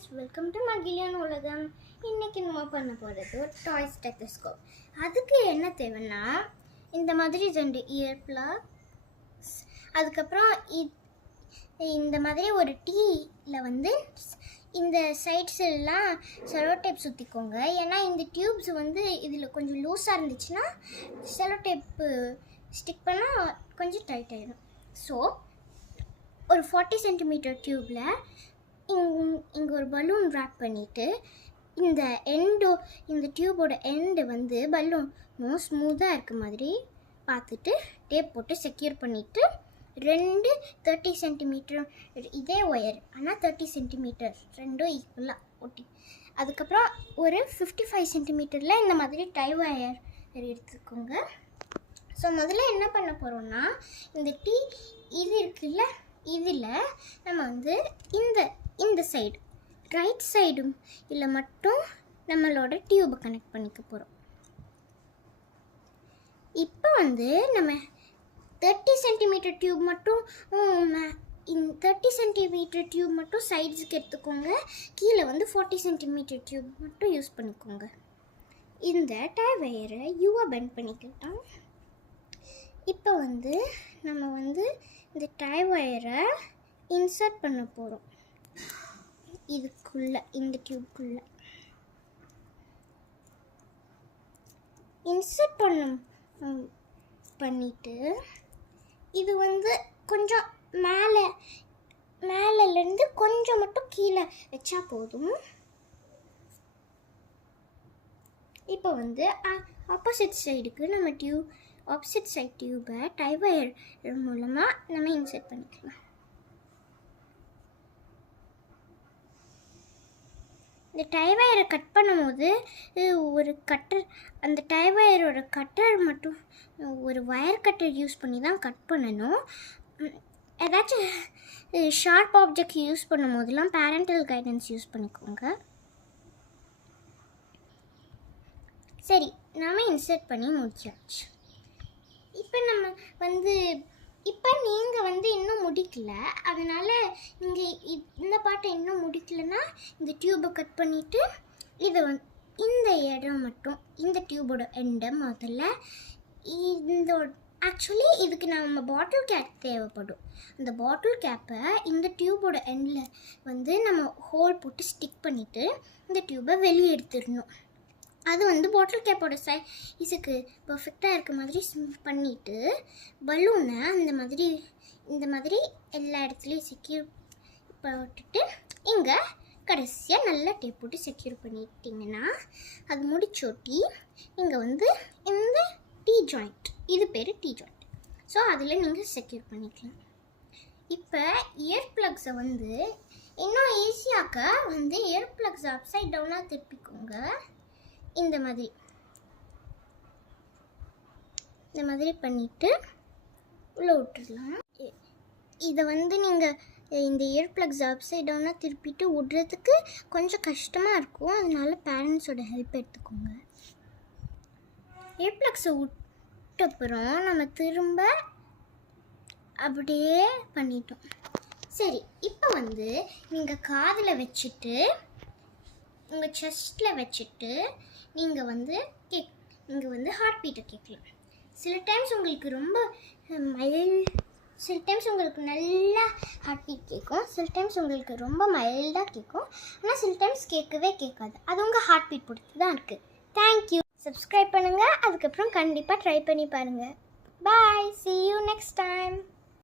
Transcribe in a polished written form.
Friends, welcome to மகிழியான் உலகம். இன்றைக்கி நம்ம பண்ண போகிறது ஒரு டாய் ஸ்டெத்தஸ்கோப். அதுக்கு என்ன தேவைன்னா இந்த மாதிரி 2 இயர் ப்ளக்ஸ், அதுக்கப்புறம் இந்த மாதிரி ஒரு டீயில் இந்த சைட்ஸ் எல்லாம் செலோ டேப் சுற்றிக்கோங்க. ஏன்னா இந்த டியூப்ஸ் இதில் கொஞ்சம் லூஸாக இருந்துச்சுன்னா செலோ டேப்பு ஸ்டிக் பண்ணால் கொஞ்சம் டைட் ஆகிடும். ஸோ ஒரு 40 சென்டிமீட்டர் டியூப்பில் இங்கே ஒரு பலூன் ரேப் பண்ணிவிட்டு இந்த டியூபோட எண்டு பலூனும் ஸ்மூத்தாக இருக்க மாதிரி பார்த்துட்டு டேப் போட்டு செக்யூர் பண்ணிவிட்டு 2 30 சென்டிமீட்டர் இதே ஒயர், ஆனால் 30 சென்டிமீட்டர் ரெண்டும் ஈக்குவலாக ஒட்டி, அதுக்கப்புறம் ஒரு 55 சென்டிமீட்டரில் இந்த மாதிரி டை ஒயர் எடுத்துக்கோங்க. ஸோ முதல்ல என்ன பண்ண போகிறோம்னா, இந்த இது இருக்குல்ல, இதில் நம்ம இந்த சைடு ரைட் சைடும் இல்லை மட்டும் நம்மளோட டியூபை கனெக்ட் பண்ணிக்க போகிறோம். இப்போ நம்ம 30 சென்டிமீட்டர் டியூப் மட்டும் 30 சென்டிமீட்டர் டியூப் மட்டும் சைட்ஸுக்கு எடுத்துக்கோங்க. கீழே 40 சென்டிமீட்டர் டியூப் மட்டும் யூஸ் பண்ணிக்கோங்க. இந்த டை வயரை யூவாக பெண்ட் பண்ணிக்கிட்டோம். இப்போ நம்ம இந்த டை வயரை இன்சர்ட் பண்ண போகிறோம் இதுக்குள்ளே, இந்த டியூப்குள்ளே இன்சர்ட் பண்ணிவிட்டு இது கொஞ்சம் மேலேருந்து கொஞ்சம் மட்டும் கீழே வச்சா போதும். இப்போ ஆப்போசிட் சைடுக்கு நம்ம ஆப்போசிட் சைட் டியூபை டை வயர் மூலமாக நம்ம இன்சர்ட் பண்ணிக்கலாம். இந்த டை வயரை கட் பண்ணும்போது ஒரு கட்டர், அந்த டை வயரோட கட்டர் மட்டும் ஒரு வயர் கட்டர் யூஸ் பண்ணி தான் கட் பண்ணணும். ஏதாச்சும் ஷார்ப் ஆப்ஜெக்ட் யூஸ் பண்ணும் போதெல்லாம் பேரண்டல் கைடன்ஸ் யூஸ் பண்ணிக்கோங்க. சரி, நாம் இன்சர்ட் பண்ணி முடிச்சாச்சு. இப்போ நம்ம இப்போ நீங்கள் இன்னும் முடிக்கல, அதனால் நீங்கள் இந்த பாட்டை இன்னும் முடிக்கலைன்னா இந்த டியூபை கட் பண்ணிவிட்டு இதை இந்த இடம் மட்டும், இந்த டியூபோட எண்டை முதல்ல ஆக்சுவலி இதுக்கு நம்ம பாட்டில் கேப் தேவைப்படும். அந்த பாட்டில் கேப்பை இந்த டியூபோட எண்டில் நம்ம ஹோல் போட்டு ஸ்டிக் பண்ணிவிட்டு இந்த டியூபை வெளியே எடுத்துடணும். அது பாட்டில் கேப்போட சைஸுக்கு பர்ஃபெக்டாக இருக்க மாதிரி பண்ணிவிட்டு பலூனை இந்த மாதிரி எல்லா இடத்துலையும் செக்யூர் போட்டுட்டு இங்கே கடைசியாக நல்லா டேப் போட்டு செக்யூர் பண்ணிட்டிங்கன்னா அது முடிச்சோட்டி இங்கே இந்த டீ ஜாயிண்ட், இது பேர் டீ ஜாயிண்ட். ஸோ அதில் நீங்கள் செக்யூர் பண்ணிக்கலாம். இப்போ இயர் ப்ளக்ஸை இன்னும் ஈஸியாக்க இயர் ப்ளக்ஸை அப்சைட் டவுனாக திருப்பிக்கோங்க. இந்த மாதிரி பண்ணிவிட்டு உள்ளே விட்டுடலாம். இதை நீங்கள் இந்த இயர் ப்ளக்ஸ் அப்சைட் டவுனாக திருப்பிட்டு விடுறதுக்கு கொஞ்சம் கஷ்டமாக இருக்கும், அதனால பேரண்ட்ஸோட ஹெல்ப் எடுத்துக்கோங்க. இயர் ப்ளக்ஸை விட்டப்புறம் நம்ம திரும்ப அப்படியே பண்ணிட்டோம். சரி, இப்போ நீங்கள் காதில் வச்சுட்டு உங்கள் செஸ்ட்டில் வச்சுட்டு நீங்கள் நீங்கள் ஹார்ட் பீட்டை கேட்கலாம். சில டைம்ஸ் உங்களுக்கு சில டைம்ஸ் உங்களுக்கு நல்லா ஹார்ட் பீட் கேட்கும், சில டைம்ஸ் உங்களுக்கு ரொம்ப மைல்டாக கேட்கும், ஆனால் சில டைம்ஸ் கேட்கவே கேட்காது. அது உங்கள் ஹார்ட் பீட் பொறுத்து தான் இருக்குது. தேங்க்யூ. சப்ஸ்கிரைப் பண்ணுங்கள், அதுக்கப்புறம் கண்டிப்பாக ட்ரை பண்ணி பாருங்கள். பாய், see you next time.